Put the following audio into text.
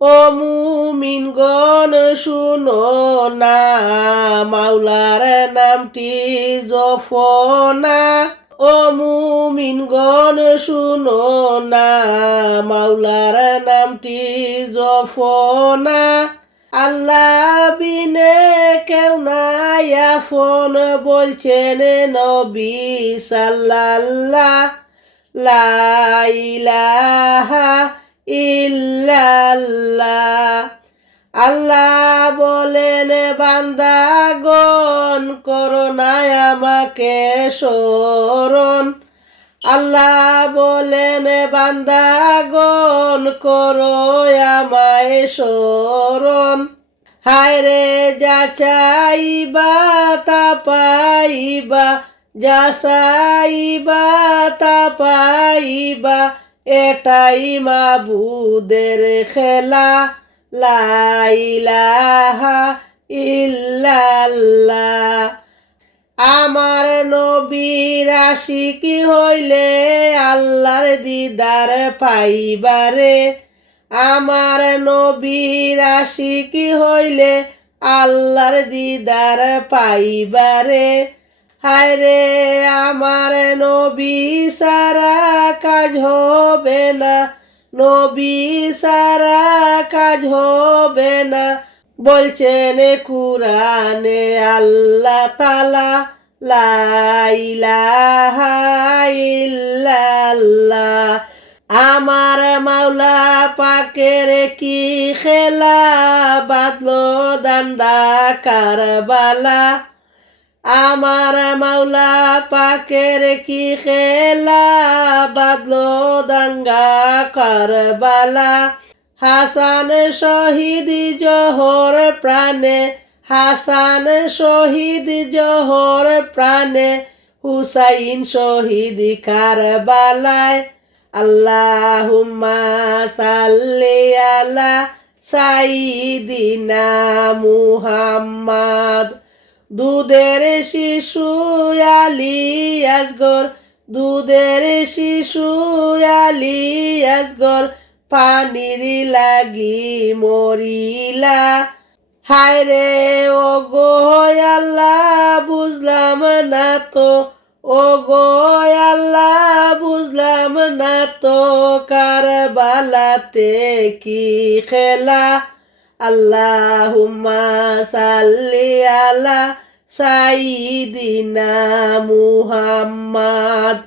ও মুমিনগণ শুনো না, মাওলার নামটি জপনা। ও মুমিনগণ শুনো না, মাওলার নামটি জপনা। আল্লাহ বিনে কেউ নাই আপন, বলছেন নবী সাল্লাল্লাহ। লা ইলাহা ইল্লাল্লাহ। আল্লাহ বলেন বান্দাগণ, করো না আমাকে স্মরণ। আল্লাহ বলেন বান্দাগণ, করো আমায় স্মরণ। হায় রে যা চাইবা তা পাইবা, যা চাইবা তা পাইবা, এটাই মাবুদের খেলা। লা ইলাহা ইল্লাল্লাহ। আমার নবীর আশিকি হইলে আল্লাহর দিদার পাইবারে। আমার নবীর আশিকি হইলে আল্লাহর দিদার পাইবারে। হায় রে আমার নবী সারা কাজ হবে না, নবী সারা কাজ হবে না, বলছেন কুরআনে আল্লাহ তাআলা। লা ইলাহা ইল্লাল্লাহ। আমার মাওলা পাকের কি খেলা, বাদলো দান্দা কারবালা। আমার মাওলা পাকের কি খেলা, বাদলো দাঙ্গা কারবালা। হাসান শহীদ জোহর প্রাণে, হাসান শহীদ জোহর প্রাণে, হুসাইন শহীদ কারবালায়। আল্লাহুম্মা সাল্লি আলা সাইয়্যিদিনা মুহাম্মদ। দুধের শিশু আলী আসগর, দুধের শিশু আলী আসগর, পানির লাগি মরিলা। হায় রে ও গো আল্লাহ বুঝলাম না তো, ও গো আল্লাহ বুঝলাম না তো, কারবালাতে কি খেলা। আল্লাহুম্মা সাল্লি আলা সাইয়্যিদিনা মুহাম্মদ।